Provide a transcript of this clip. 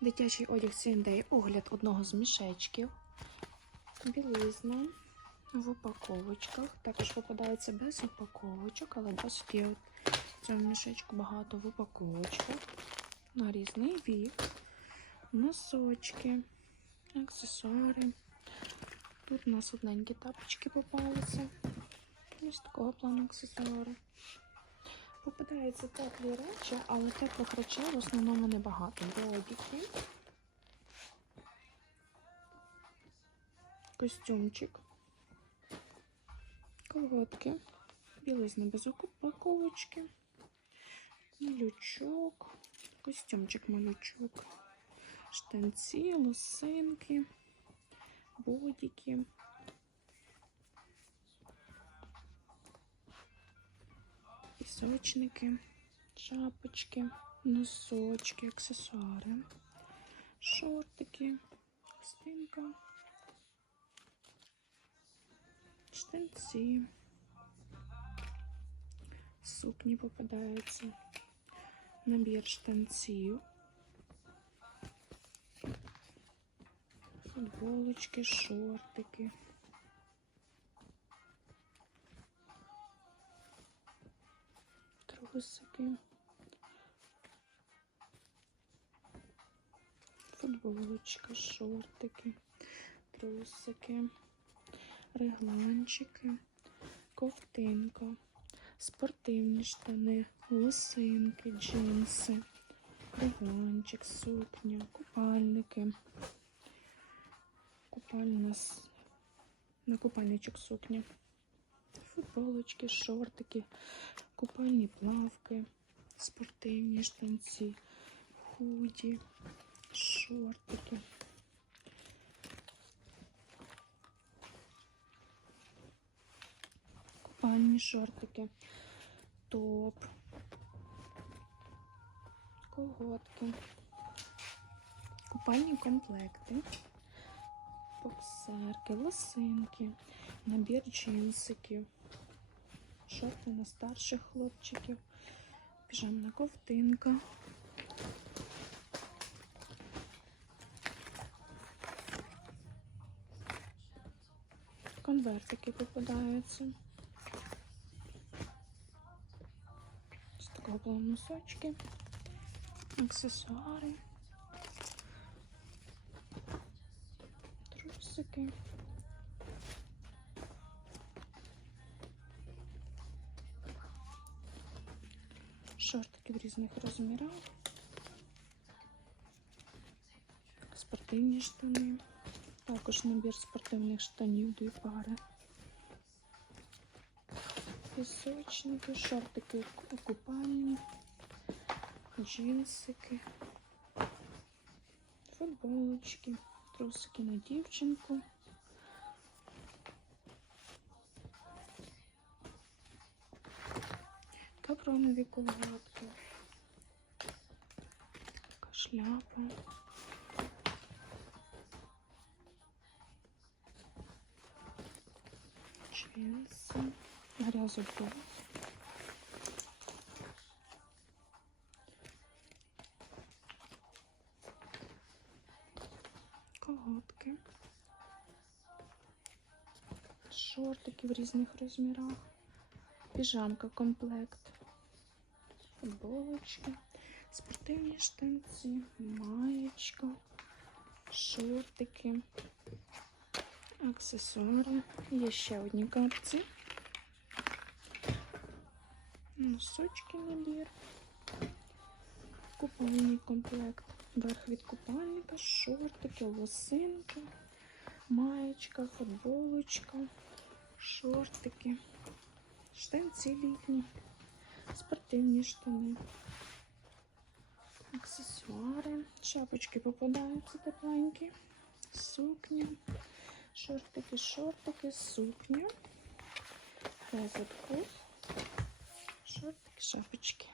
Дитячий одяг C&A, огляд одного з мішечків. Білизна в упаковочках. Також попадається без упаковочок, але досить є в цьому мішечку багато в упаковочках. На різний вік. Носочки, аксесуари. Тут у нас одненькі тапочки попалися. Ось такого плану аксесуари. Попадаються теплі речі, але теплих речей в основному небагато. Бодіки, костюмчик, колготки, білизна без упаковочки, малючок, костюмчик малючок, штанці, лосинки, бодіки. Пісочники, шапочки, носочки, аксесуари, шортики, спинка, штанці, сукні попадаються, набір штанців, футболочки, шортики. Трусики, футболочка, шортики, трусики, регланчики, ковтинка, спортивні штани, лосинки, джинси, регланчик, сукня, купальники, купальна на купальничок сукня. Футболочки, шортики, купальні плавки, спортивні штанці, худі, шортики. Купальні шортики, топ, колготки, купальні комплекти, боксерки, лосинки, набір джинсиків шорти на старших хлопчиків, піжамна ковтинка. Конвертики попадаються. З такого плану носочки, аксесуари, трусики. Шортики в різних розмірах, спортивні штани, також набір спортивних штанів, дві пари, пісочники, шортики купальні, джинсики, футболочки, трусики на дівчинку. Капронові колготки. Така шляпа. Джинси. Грязовка. Колготки. Шортики в різних розмірах. Піжамка комплект футболочки, спортивні штанці, маєчка, шортики, аксесуари. Є ще одні капці, носочки набір, купальний комплект, верх від купальника, шортики, лосинки, маєчка, футболочка, шортики, штанці літні спортивні штани, аксесуари, шапочки попадаються тепленькі, сукня, шортики, шортики, сукня, резетку, шортики, шапочки.